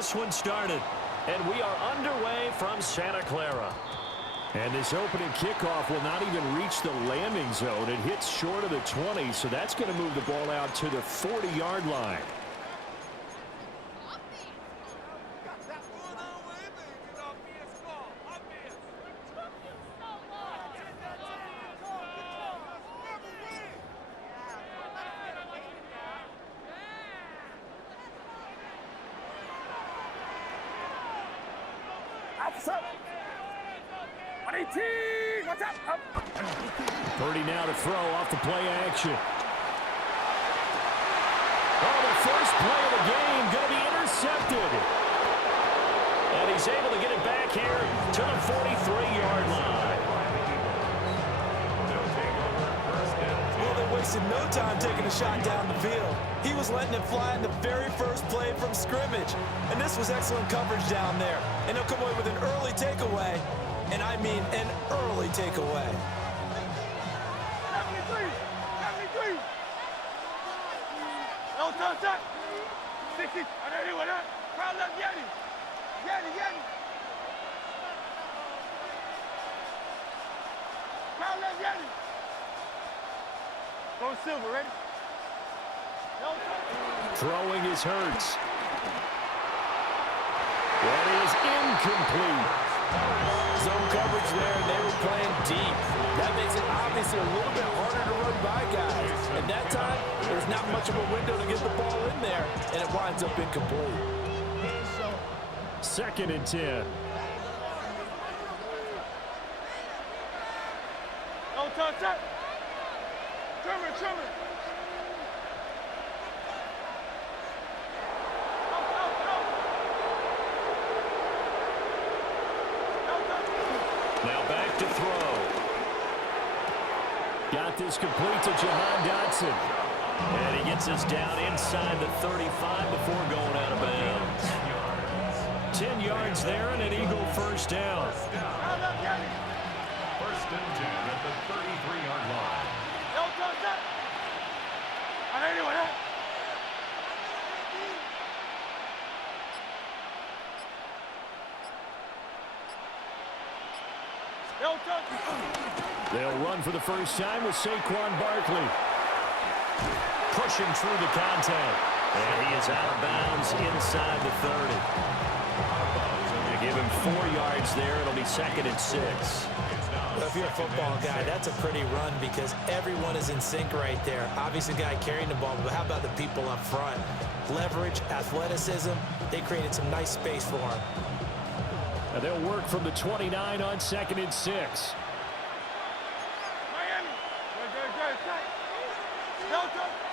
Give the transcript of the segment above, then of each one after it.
this one started. And we are underway from Santa Clara. And this opening kickoff will not even reach the landing zone. It hits short of the 20, so that's going to move the ball out to the 40-yard line. Purdy now to throw off the play action. Oh, the first play of the game going to be intercepted. And he's able to get it back here to the 43-yard line. Well, they wasted no time taking a shot down the field. He was letting it fly in the very first play from scrimmage. And this was excellent coverage down there. And he'll come away with an early takeaway. And I mean an early takeaway. Go Silver, ready? Throwing is Hurts. That is incomplete. Zone coverage there, and they were playing deep. That makes it obviously a little bit harder to run by guys. At that time, there's not much of a window to get the ball in there, and it winds up incomplete. 2nd and 10. No touch. Trimmer. Now back to throw. Got this complete to Jahan Dotson. And he gets us down inside the 35 before going out of bounds. 10 yards there and an Eagle first down. 1st and 10 at the 33-yard line. They'll run for the first time with Saquon Barkley. Pushing through the contact. And he is out of bounds inside the 30. They give him 4 yards there. It'll be 2nd and 6. Well, if you're a football guy, that's a pretty run because everyone is in sync right there. Obviously, the guy carrying the ball, but how about the people up front? Leverage, athleticism, they created some nice space for him. And they'll work from the 29 on 2nd and 6.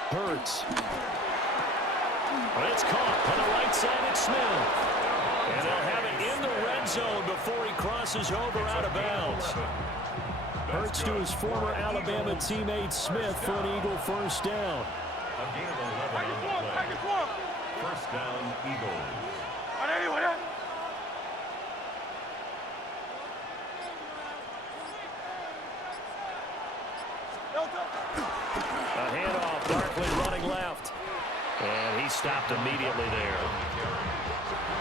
Hurts. But it's caught on the right side at Smith. And they'll have it in the red zone before he crosses over out of bounds. Hurts to his former Alabama teammate Smith for an Eagle first down. A gain of 11 on the play. First down, Eagles. A handoff, Barkley running left. And he stopped immediately there.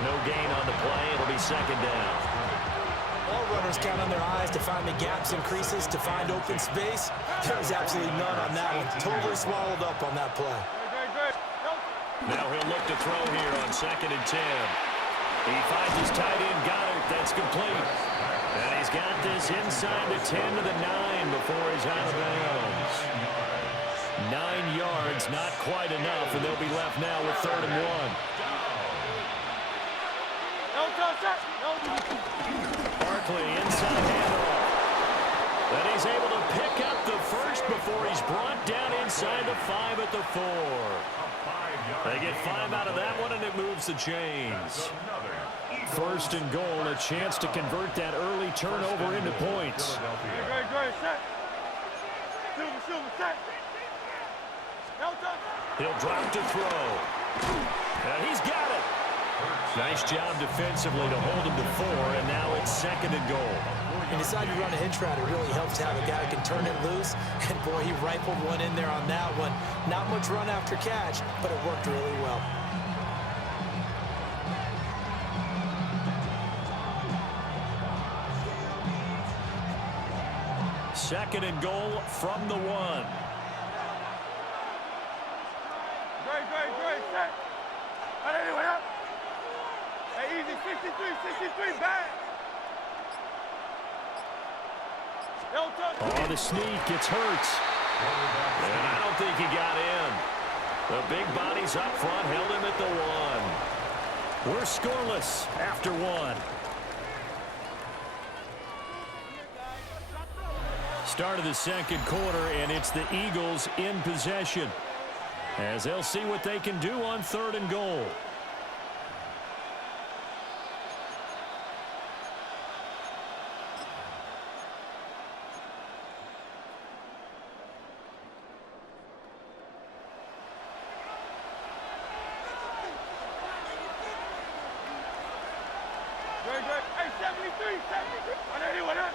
No gain on the play. It'll be 2nd down. All runners count on their eyes to find the gaps and creases, to find open space. There's absolutely none on that one. Totally swallowed up on that play. Now he'll look to throw here on 2nd and 10. He finds his tight end, Goddard. That's complete. And he's got this inside the 10 to the 9 before he's out of bounds. 9 yards, not quite enough, and they'll be left now with 3rd and 1. Barkley inside handoff. And he's able to pick up the first before he's brought down inside the 5 at the 4. They get 5 out of that one, and it moves the chains. 1st and goal, a chance to convert that early turnover into points. He'll drop to throw. And he's got it. Nice job defensively to hold him to 4, and now it's 2nd and goal. You decide to run a hitch route, it really helps to have a guy who can turn it loose. And, boy, he rifled one in there on that one. Not much run after catch, but it worked really well. second and goal from the 1. Great, set. Anyway, up. Hey, easy, 63, back. Oh, the sneak gets Hurts. And I don't think he got in. The big bodies up front held him at the 1. We're scoreless after 1. Start of the second quarter, and it's the Eagles in possession, as they'll see what they can do on 3rd and goal. Great. Hey, 73. Anyway, up.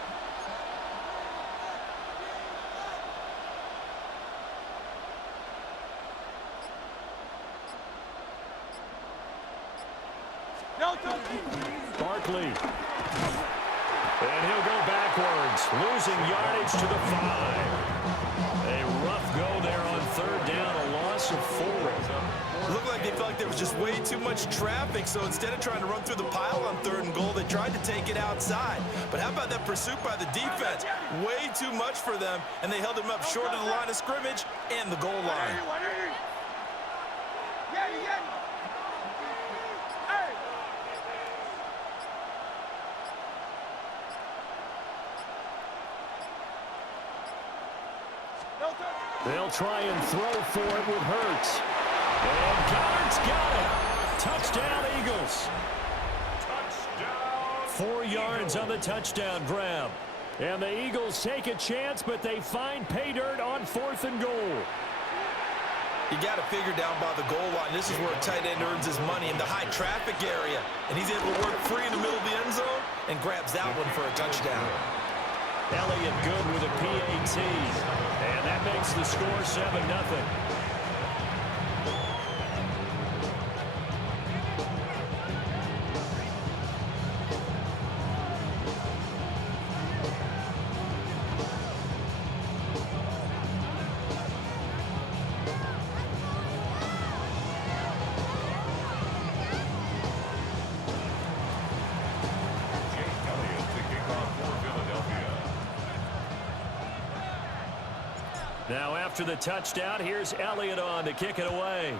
Barkley. And he'll go backwards, losing yardage to the 5. A rough go there on 3rd down, a loss of 4. It looked like they felt like there was just way too much traffic, so instead of trying to run through the pile on 3rd and goal, they tried to take it outside. But how about that pursuit by the defense? Way too much for them, and they held him up short of the line of scrimmage and the goal line. They'll try and throw for it with Hurts. And Goddard's got it. Touchdown, Eagles. Touchdown. 4 yards on the touchdown grab. And the Eagles take a chance, but they find pay dirt on 4th and goal. You got to figure down by the goal line. This is where a tight end earns his money, in the high traffic area. And he's able to work free in the middle of the end zone and grabs that one for a touchdown. Elliott good with a PAT. And that makes the score 7-0. Now after the touchdown, here's Elliott on to kick it away.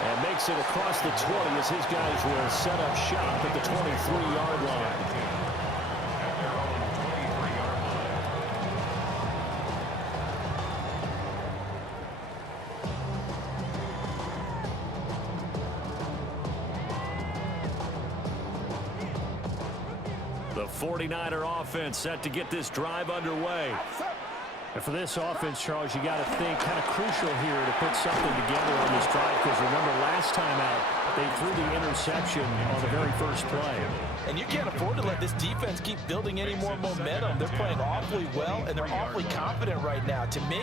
And makes it across the 20 as his guys will set up shop at the 23-yard line. The 49er offense set to get this drive underway. And for this offense, Charles, you got to think kind of crucial here to put something together on this drive, because remember last time out, they threw the interception on the very first play. And you can't afford to let this defense keep building any more momentum. They're playing awfully well, and they're awfully confident right now. To me,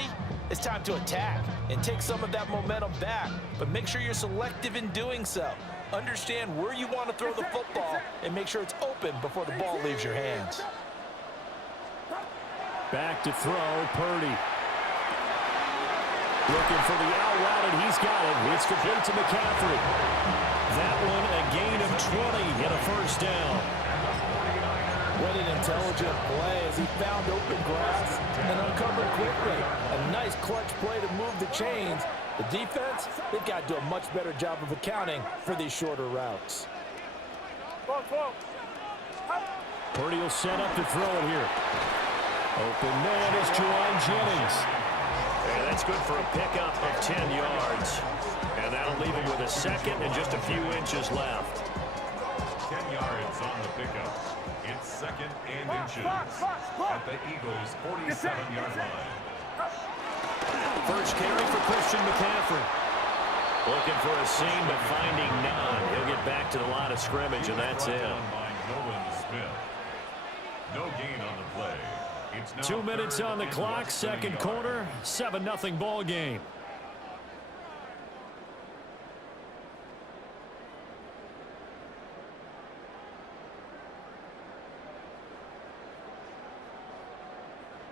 it's time to attack and take some of that momentum back, but make sure you're selective in doing so. Understand where you want to throw the football and make sure it's open before the ball leaves your hands. Back to throw, Purdy. Looking for the out route, and he's got it. It's complete to McCaffrey. That one a gain of 20 and a first down. What an intelligent play as he found open grass and uncovered quickly. A nice clutch play to move the chains. The defense, they've got to do a much better job of accounting for these shorter routes. Purdy will set up to throw it here. Open man is Juwan Jennings. And that's good for a pickup of 10 yards. And that'll leave him with a second and just a few inches left. 10 yards on the pickup. It's second and inches at the Eagles' 47-yard line. First carry for Christian McCaffrey. Looking for a seam, but finding none. He'll get back to the line of scrimmage, and that's it. No gain on the play. It's now 2 minutes on the clock, second quarter, 7-0 ball game.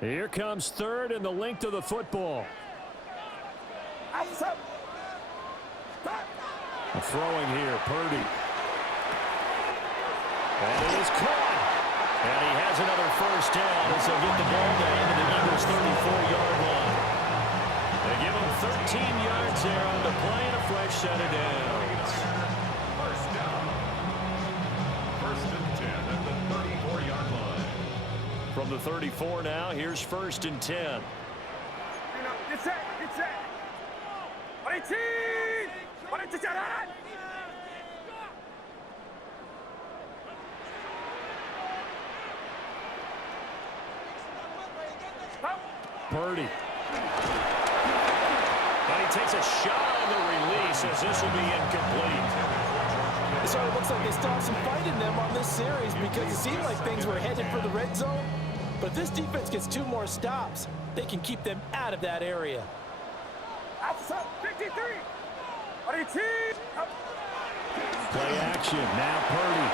Here comes third and the length of the football. Throwing here, Purdy. And it is caught. And he has another first down as they'll get the ball down to the Eagles' 34-yard line. They give him 13 yards there on the play and a fresh set of downs. First down. First and 10 at the 34-yard line. From the 34 now, here's first and 10. Get set. Purdy. And he takes a shot on the release as this will be incomplete. So it looks like they still have some fight in them on this series because it seemed like things were headed for the red zone. But if this defense gets 2 more stops, they can keep them out of that area. 53. Play action. Now Purdy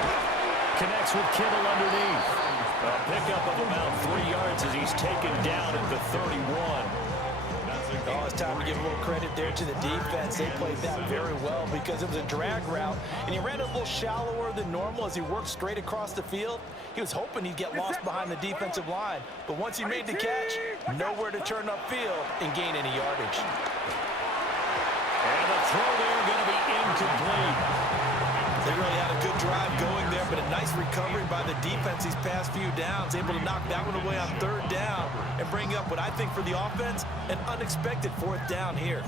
connects with Kittle underneath. A pickup of about 3 yards as he's taken down at the 31. Oh, it's time to give a little credit there to the defense. They played that very well because it was a drag route, and he ran a little shallower than normal as he worked straight across the field. He was hoping he'd get lost behind the defensive line, but once he made the catch, nowhere to turn upfield and gain any yardage. And the throw there going to be incomplete. They really had a good drive going there, but a nice recovery by the defense these past few downs, able to knock that one away on 3rd down and bring up what I think for the offense, an unexpected 4th down here.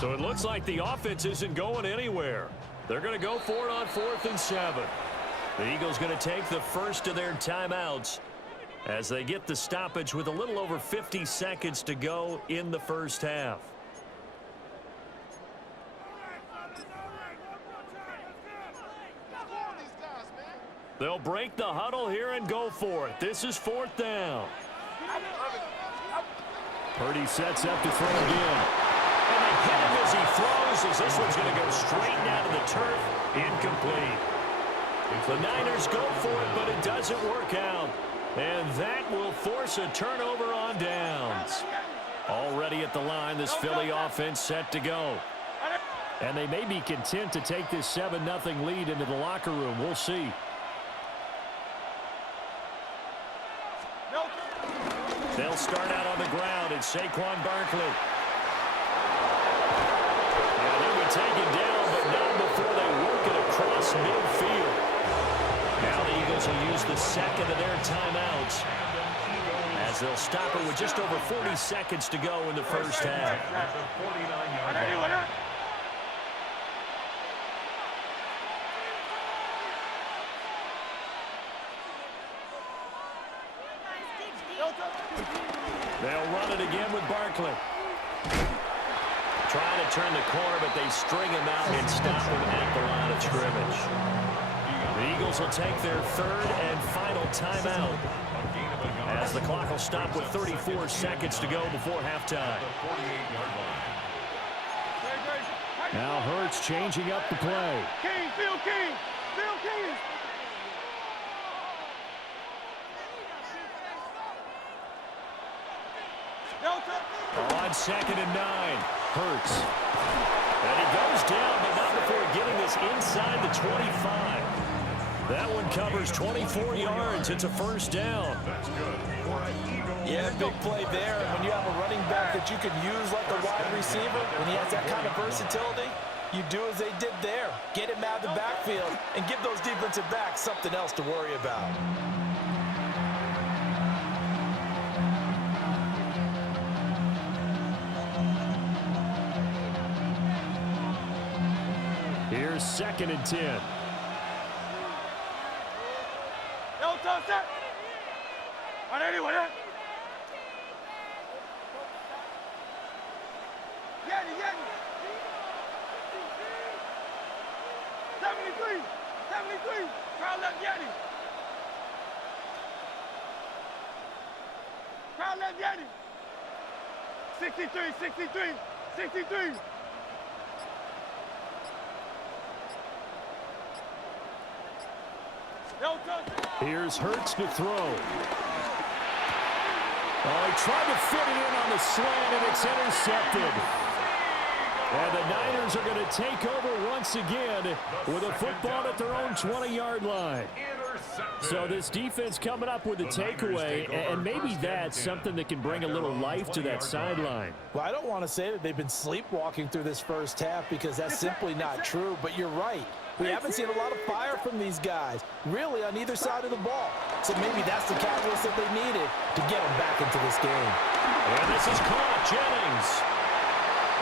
So it looks like the offense isn't going anywhere. They're going to go for it on 4th and 7. The Eagles going to take the first of their timeouts as they get the stoppage with a little over 50 seconds to go in the first half. They'll break the huddle here and go for it. This is 4th down. Purdy sets up to throw again. And they hit him as he throws as this one's going to go straight down to the turf. Incomplete. The Niners go for it, but it doesn't work out. And that will force a turnover on downs. Already at the line, this Philly offense set to go. And they may be content to take this 7-0 lead into the locker room. We'll see. They'll start out on the ground. It's Saquon Barkley. And they'll be taken down, but not before they work it across midfield. Now the Eagles will use the second of their timeouts as they'll stop it with just over 40 seconds to go in the first half. They'll run it again with Barkley. Trying to turn the corner, but they string him out and stop him at the line of scrimmage. The Eagles will take their 3rd and final timeout as the clock will stop with 34 seconds to go before halftime. Now Hurts changing up the play. King, Phil King. On 2nd and 9, Hurts. And he goes down, but not before getting this inside the 25. That one covers 24 yards. It's a first down. Yeah, big play there. And when you have a running back that you can use like a wide receiver, when he has that kind of versatility, you do as they did there. Get him out of the backfield and give those defensive backs something else to worry about. Here's 2nd and 10. Set. Yeti. 73. Crowd left Yeti. 63. 63. No touch. Here's Hurts to throw. Oh, he tried to fit it in on the slant, and it's intercepted. And the Niners are going to take over once again with a football at their own 20-yard line. So this defense coming up with a takeaway, and maybe that's something that can bring a little life to that sideline. Well, I don't want to say that they've been sleepwalking through this first half because that's simply not true, but you're right. We haven't seen a lot of fire from these guys, really on either side of the ball. So maybe that's the catalyst that they needed to get them back into this game. And this is caught, Jennings.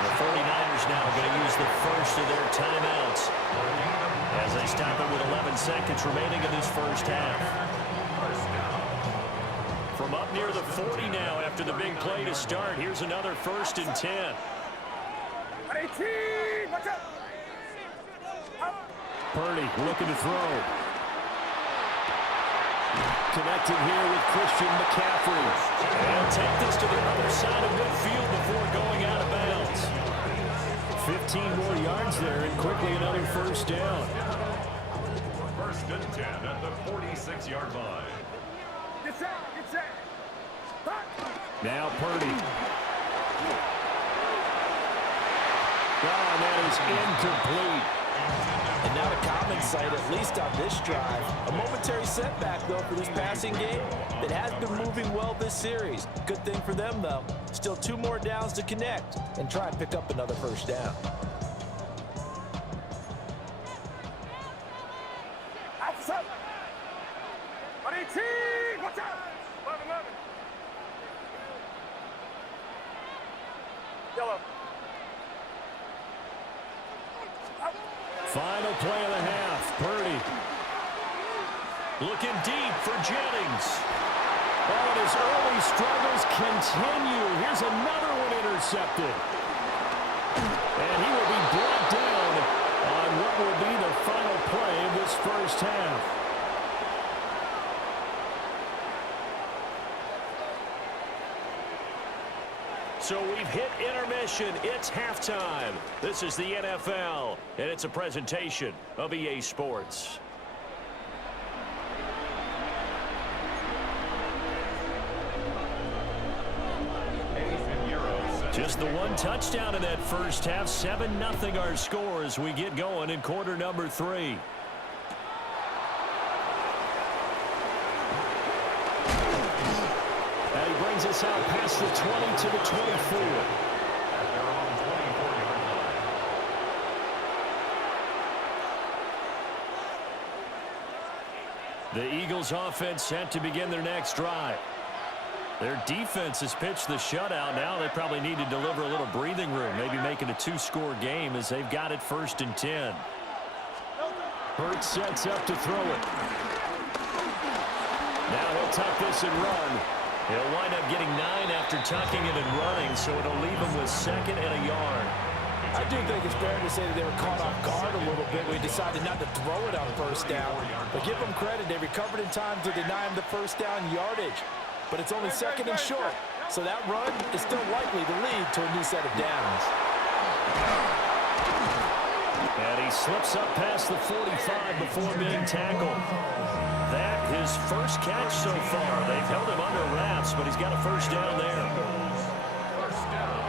The 49ers now going to use the first of their timeouts as they stop it with 11 seconds remaining in this first half. From up near the 40 now after the big play to start, here's another 1st and 10. 18. Watch out. Purdy looking to throw. Connected here with Christian McCaffrey. And he'll take this to the other side of midfield before going out of bounds. 15 more yards there, and quickly another first down. 1st and 10 at the 46-yard line. Get set. Get set. Now Purdy. Oh, and that is incomplete. And not a common sight, at least on this drive. A momentary setback, though, for this passing game that has been moving well this series. Good thing for them, though. Still 2 more downs to connect and try and pick up another first down. Outside. 18. Watch out. 11. Yellow. Final play of the half. Purdy. Looking deep for Jennings. Oh, and his early struggles continue. Here's another one intercepted. And he will be brought down on what will be the final play of this first half. So we've hit intermission. It's halftime. This is the NFL, and it's a presentation of EA Sports. Just the one touchdown in that first half. 7-0 our score as we get going in quarter number 3. And he brings us out past the 20 to the 24. The Eagles offense set to begin their next drive. Their defense has pitched the shutout. Now they probably need to deliver a little breathing room, maybe make it a 2-score game as they've got it 1st and 10. Hurts sets up to throw it. Now he'll tuck this and run. He'll wind up getting 9 after tucking it and running, so it'll leave him with 2nd and a yard. I do think it's fair to say that they were caught off guard a little bit when he decided not to throw it on first down. But give them credit, they recovered in time to deny him the first down yardage. But it's only 2nd and short, so that run is still likely to lead to a new set of downs. And he slips up past the 45 before being tackled. That his first catch so far. They've held him under wraps, but he's got a first down there. First down.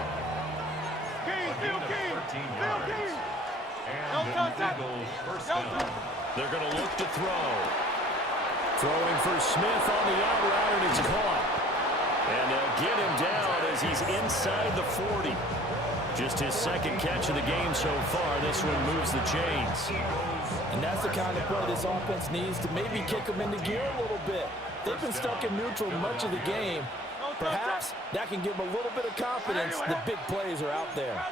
Field King. And the Eagles first down. They're going to look to throw. Throwing for Smith on the out route, and it's caught. And they'll get him down as he's inside the 40. Just his 2nd catch of the game so far. This one moves the chains. And that's the kind of play this offense needs to maybe kick them into gear a little bit. They've been stuck in neutral much of the game. Perhaps that can give them a little bit of confidence that big plays are out there.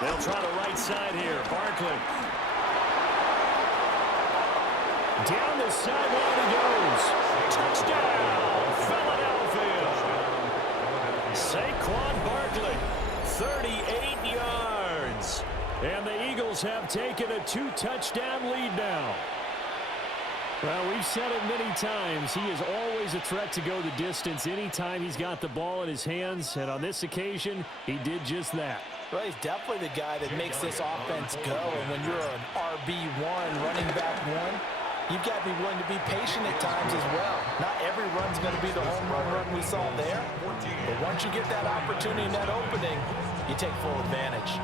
They'll try the right side here. Barkley. Down the sideline he goes. Touchdown, Philadelphia. Saquon Barkley, 38 yards. And the Eagles have taken a 2-touchdown lead now. Well, we've said it many times. He is always a threat to go the distance anytime he's got the ball in his hands. And on this occasion, he did just that. Well, he's definitely the guy that makes this offense go. And when you're an RB1, running back one, you've got to be willing to be patient at times as well. Not every run's going to be the home run we saw there. But once you get that opportunity and that opening, you take full advantage.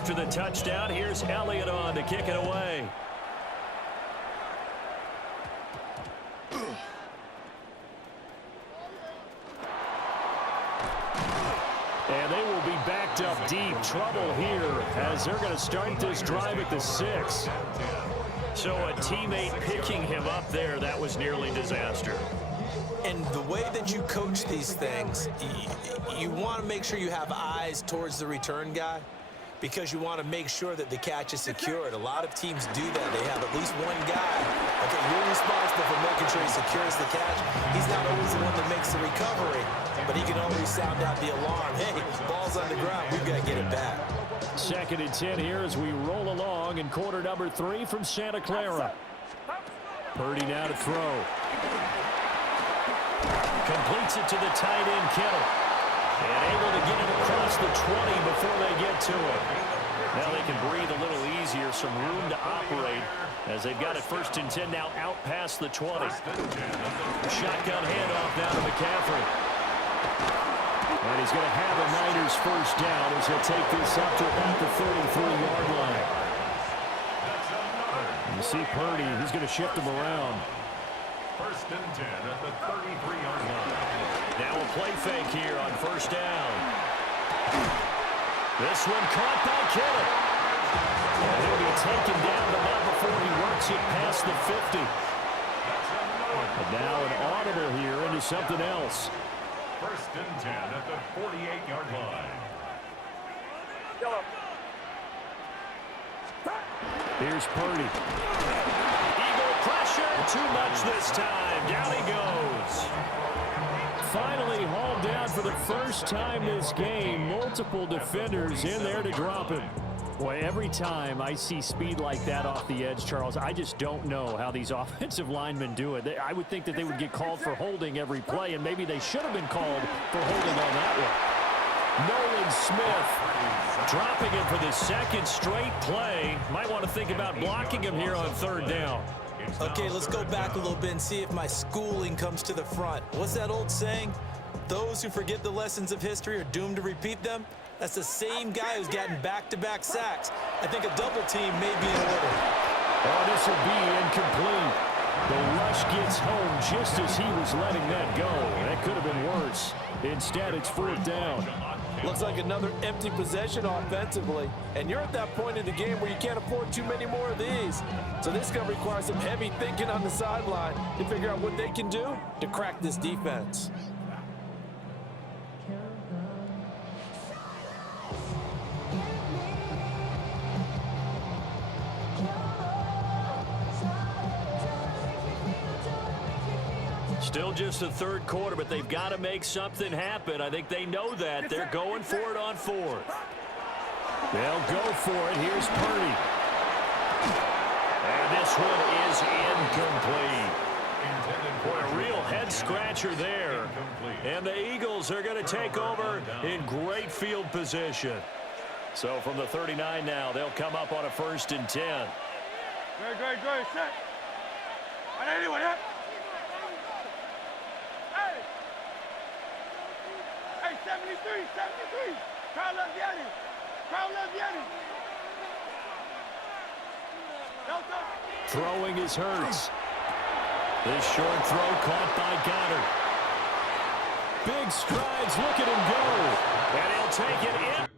After the touchdown, here's Elliott on to kick it away. And they will be backed up deep. Trouble here as they're going to start this drive at the 6. So a teammate picking him up there, that was nearly disaster. And the way that you coach these things, you want to make sure you have eyes towards the return guy, because you want to make sure that the catch is secured. A lot of teams do that. They have at least one guy. Okay, you're responsible for making sure he secures the catch. He's not always the one that makes the recovery, but he can always sound out the alarm. Hey, ball's on the ground. We've got to get it back. 2nd and 10 here as we roll along in quarter number 3 from Santa Clara. Purdy now to throw. Completes it to the tight end, Kittle. And able to get it across the 20 before they get to it. Now they can breathe a little easier, some room to operate as they've got it 1st and 10 now out past the 20. Shotgun handoff down to McCaffrey. And he's going to have a Niners 1st down as he'll take this up to about the 33-yard line. You see Purdy, he's going to shift him around. 1st and 10 at the 33-yard line. Now a play fake here on 1st down. This one caught by Kittle. And he'll be taken down, but not before he works it past the 50. And now an audible here into something else. 1st and 10 at the 48-yard line. Here's Purdy. Eagle pressure. Too much this time. Down he goes. Finally hauled down for the 1st time this game. Multiple defenders in there to drop him. Boy, every time I see speed like that off the edge, Charles, I just don't know how these offensive linemen do it. I would think that they would get called for holding every play, and maybe they should have been called for holding on that one. Nolan Smith dropping it for the 2nd straight play. Might want to think about blocking him here on 3rd down. Okay, let's go back a little bit and see if my schooling comes to the front. What's that old saying? Those who forget the lessons of history are doomed to repeat them. That's the same guy who's gotten back-to-back sacks. I think a double team may be in order. Oh, this will be incomplete. The rush gets home just as he was letting that go. That could have been worse. Instead, it's 4th down. Looks like another empty possession offensively. And you're at that point in the game where you can't afford too many more of these. So this is going to require some heavy thinking on the sideline to figure out what they can do to crack this defense. Still just the 3rd quarter, but they've got to make something happen. I think they know that. They're going for it on 4th. They'll go for it. Here's Purdy. And this one is incomplete. Boy, a real head-scratcher there. And the Eagles are going to take over in great field position. So from the 39 now, they'll come up on a 1st and 10. Great, set. Anyone, yeah? Hey, 73. Crowd loves Yanni. Throwing is Hurts. This short throw caught by Goddard. Big strides, look at him go. And he'll take it in.